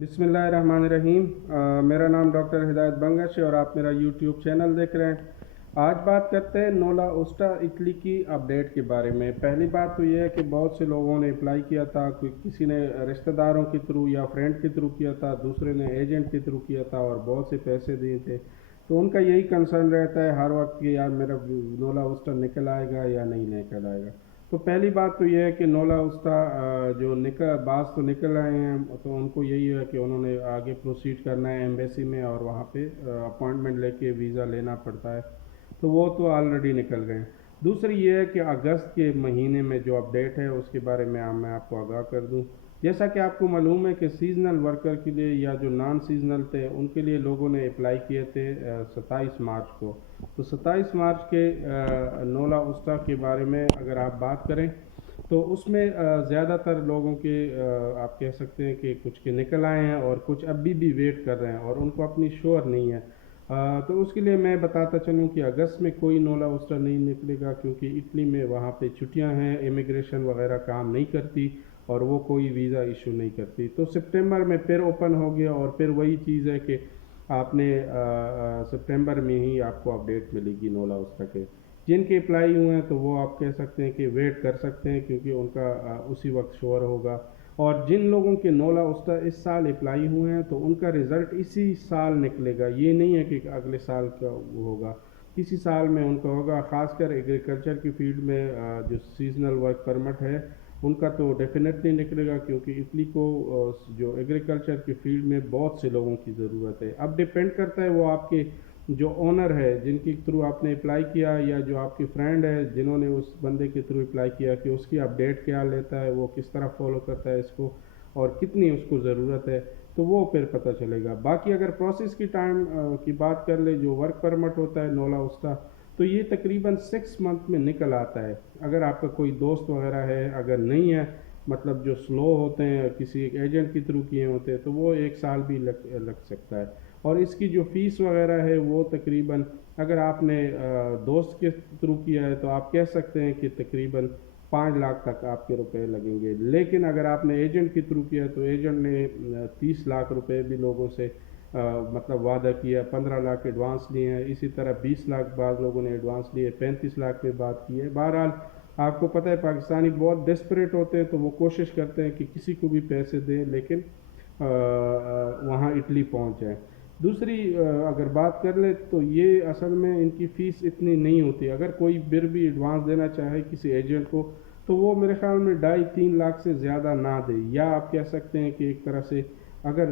बिस्मिल्लाहिर्रहमानिर्रहीम। मेरा नाम डॉक्टर हिदायत बंगश है और आप मेरा यूट्यूब चैनल देख रहे हैं। आज बात करते हैं नोला उस्टा इटली की अपडेट के बारे में। पहली बात तो ये है कि बहुत से लोगों ने अप्लाई किया था, कोई किसी ने रिश्तेदारों के थ्रू या फ्रेंड के थ्रू किया था, दूसरे ने एजेंट के थ्रू किया था और बहुत से पैसे दिए थे। तो उनका यही कंसर्न रहता है हर वक्त कि यार मेरा नोला उस्टा निकल आएगा या नहीं निकल आएगा। तो पहली बात तो यह है कि नोला उसका जो निकल बाज तो निकल आए हैं, तो उनको यही है कि उन्होंने आगे प्रोसीड करना है एम्बेसी में और वहाँ पे अपॉइंटमेंट लेके वीज़ा लेना पड़ता है। तो वो तो ऑलरेडी निकल गए हैं। दूसरी ये है कि अगस्त के महीने में जो अपडेट है उसके बारे में मैं आपको आगाह कर दूं। जैसा कि आपको मालूम है कि सीजनल वर्कर के लिए या जो नॉन सीजनल थे उनके लिए लोगों ने अप्लाई किए थे 27 मार्च को। तो 27 मार्च के नोला उस्ता के बारे में अगर आप बात करें तो उसमें ज़्यादातर लोगों के आप कह सकते हैं कि कुछ के निकल आए हैं और कुछ अभी भी वेट कर रहे हैं और उनको अपनी श्योर नहीं है। तो उसके लिए मैं बताता चलूँ कि अगस्त में कोई नोला उस्टा नहीं निकलेगा, क्योंकि इटली में वहाँ पे छुट्टियाँ हैं, इमिग्रेशन वगैरह काम नहीं करती और वो कोई वीज़ा इशू नहीं करती। तो सितंबर में फिर ओपन हो गया और फिर वही चीज़ है कि आपने सितंबर में ही आपको अपडेट मिलेगी नोला उस्ता के। जिनके अप्लाई हुए हैं तो वो आप कह सकते हैं कि वेट कर सकते हैं, क्योंकि उनका उसी वक्त श्योर होगा। और जिन लोगों के नोला उस्ता इस साल अप्लाई हुए हैं तो उनका रिज़ल्ट इसी साल निकलेगा। ये नहीं है कि अगले साल का वो होगा, इसी साल में उनका होगा। ख़ासकर एग्रीकल्चर की फील्ड में जो सीजनल वर्क परमिट है उनका तो डेफिनेटली निकलेगा, क्योंकि इटली को जो एग्रीकल्चर की फील्ड में बहुत से लोगों की ज़रूरत है। अब डिपेंड करता है वो आपके जो ओनर है जिनके थ्रू आपने अप्लाई किया या जो आपके फ्रेंड है जिन्होंने उस बंदे के थ्रू अप्लाई किया कि उसकी अपडेट क्या लेता है, वो किस तरह फॉलो करता है इसको और कितनी उसको ज़रूरत है, तो वो फिर पता चलेगा। बाकी अगर प्रोसेस की टाइम की बात कर ले, जो वर्क परमिट होता है नोला उसका, तो ये तकरीबन 6 मंथ में निकल आता है। अगर आपका कोई दोस्त वगैरह है, अगर नहीं है, मतलब जो स्लो होते हैं किसी एक एजेंट के थ्रू किए होते हैं, तो वो 1 साल भी लग सकता है। और इसकी जो फ़ीस वगैरह है वो तकरीबन, अगर आपने दोस्त के थ्रू किया है तो आप कह सकते हैं कि तकरीबन 5 लाख तक आपके रुपए लगेंगे। लेकिन अगर आपने एजेंट के थ्रू किया तो एजेंट ने 30 लाख रुपए भी लोगों से मतलब वादा किया, 15 लाख एडवांस लिए हैं, इसी तरह 20 लाख बाद लोगों ने एडवांस लिए, 35 लाख पे बात की है। बहरहाल आपको पता है पाकिस्तानी बहुत डेस्परेट होते हैं, तो वो कोशिश करते हैं कि किसी को भी पैसे दें लेकिन वहाँ इटली पहुँच जाए। दूसरी अगर बात कर ले तो ये असल में इनकी फ़ीस इतनी नहीं होती। अगर कोई बिर भी एडवांस देना चाहे किसी एजेंट को तो वो मेरे ख्याल में 2.5-3 लाख से ज़्यादा ना दे, या आप कह सकते हैं कि एक तरह से अगर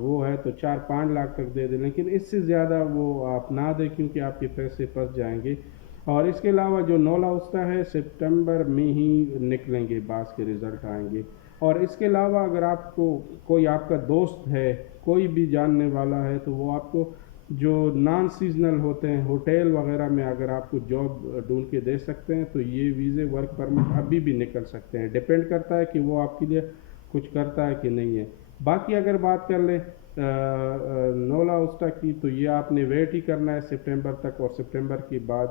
वो है तो 4-5 लाख तक दे दें, लेकिन इससे ज़्यादा वो आप ना दें क्योंकि आपके पैसे फंस जाएंगे। और इसके अलावा जो नोला उस्ता है सितंबर में ही निकलेंगे, बास के रिज़ल्ट आएंगे। और इसके अलावा अगर आपको कोई आपका दोस्त है, कोई भी जानने वाला है, तो वो आपको जो नॉन सीजनल होते हैं होटल वगैरह में अगर आपको जॉब ढूंढ के दे सकते हैं तो ये वीज़े वर्क परमिट अभी भी निकल सकते हैं। डिपेंड करता है कि वो आपके लिए कुछ करता है कि नहीं है। बाकी अगर बात कर ले नोला उस्टा की, तो ये आपने वेट ही करना है सितंबर तक और सितंबर के बाद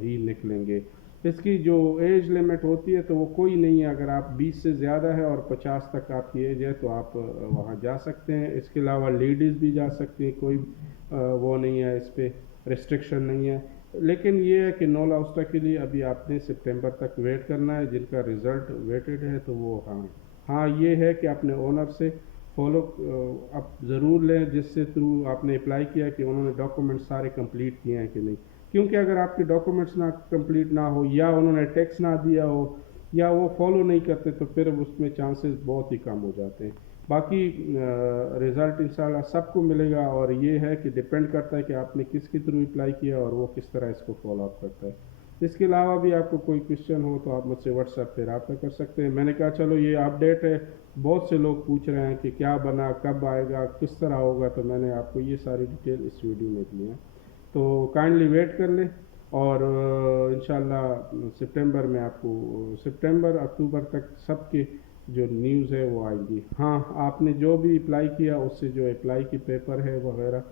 ही निकलेंगे। इसकी जो एज लिमिट होती है तो वो कोई नहीं है। अगर आप 20 से ज़्यादा है और 50 तक आपकी एज है तो आप वहाँ जा सकते हैं। इसके अलावा लेडीज़ भी जा सकती हैं, कोई वो नहीं है, इस पर रिस्ट्रिक्शन नहीं है। लेकिन ये है कि नोला उस्ता के लिए अभी आपने सितंबर तक वेट करना है। जिनका रिज़ल्ट वेटेड है तो वो हाँ हाँ ये है कि अपने ओनर से फॉलो आप ज़रूर लें, जिससे थ्रू आपने अप्लाई किया कि उन्होंने डॉक्यूमेंट सारे कंप्लीट किए हैं कि नहीं। क्योंकि अगर आपके डॉक्यूमेंट्स ना कंप्लीट ना हो या उन्होंने टैक्स ना दिया हो या वो फॉलो नहीं करते तो फिर उसमें चांसेस बहुत ही कम हो जाते हैं। बाकी रिज़ल्ट इंशाल्लाह सबको मिलेगा और ये है कि डिपेंड करता है कि आपने किसके थ्रू अप्लाई किया और वो किस तरह इसको फॉलो अप करता है। इसके अलावा भी आपको कोई क्वेश्चन हो तो आप मुझसे व्हाट्सएप पे रब्ता कर सकते हैं। मैंने कहा चलो ये अपडेट है, बहुत से लोग पूछ रहे हैं कि क्या बना, कब आएगा, किस तरह होगा, तो मैंने आपको ये सारी डिटेल इस वीडियो में दी है। तो काइंडली वेट कर लें और इंशाल्लाह सितंबर में आपको सितंबर अक्टूबर तक सबके जो न्यूज़ है वो आएगी। हाँ, आपने जो भी अप्लाई किया उससे जो अप्लाई की पेपर है वगैरह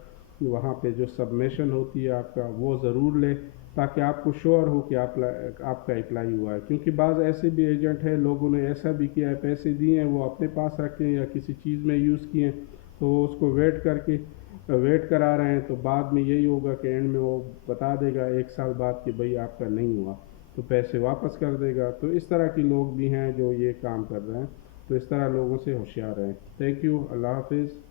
वहाँ पे जो सबमिशन होती है आपका वो ज़रूर लें, ताकि आपको श्योर हो कि आपका अप्लाई हुआ है। क्योंकि बाज़ ऐसे भी एजेंट हैं, लोगों ने ऐसा भी किया है, पैसे दिए हैं, वो अपने पास रखे हैं या किसी चीज़ में यूज़ किए हैं, तो वो उसको वेट करा रहे हैं, तो बाद में यही होगा कि एंड में वो बता देगा 1 साल बाद कि भाई आपका नहीं हुआ, तो पैसे वापस कर देगा। तो इस तरह के लोग भी हैं जो ये काम कर रहे हैं, तो इस तरह लोगों से होशियार रहें। थैंक यू, अल्लाह हाफिज़।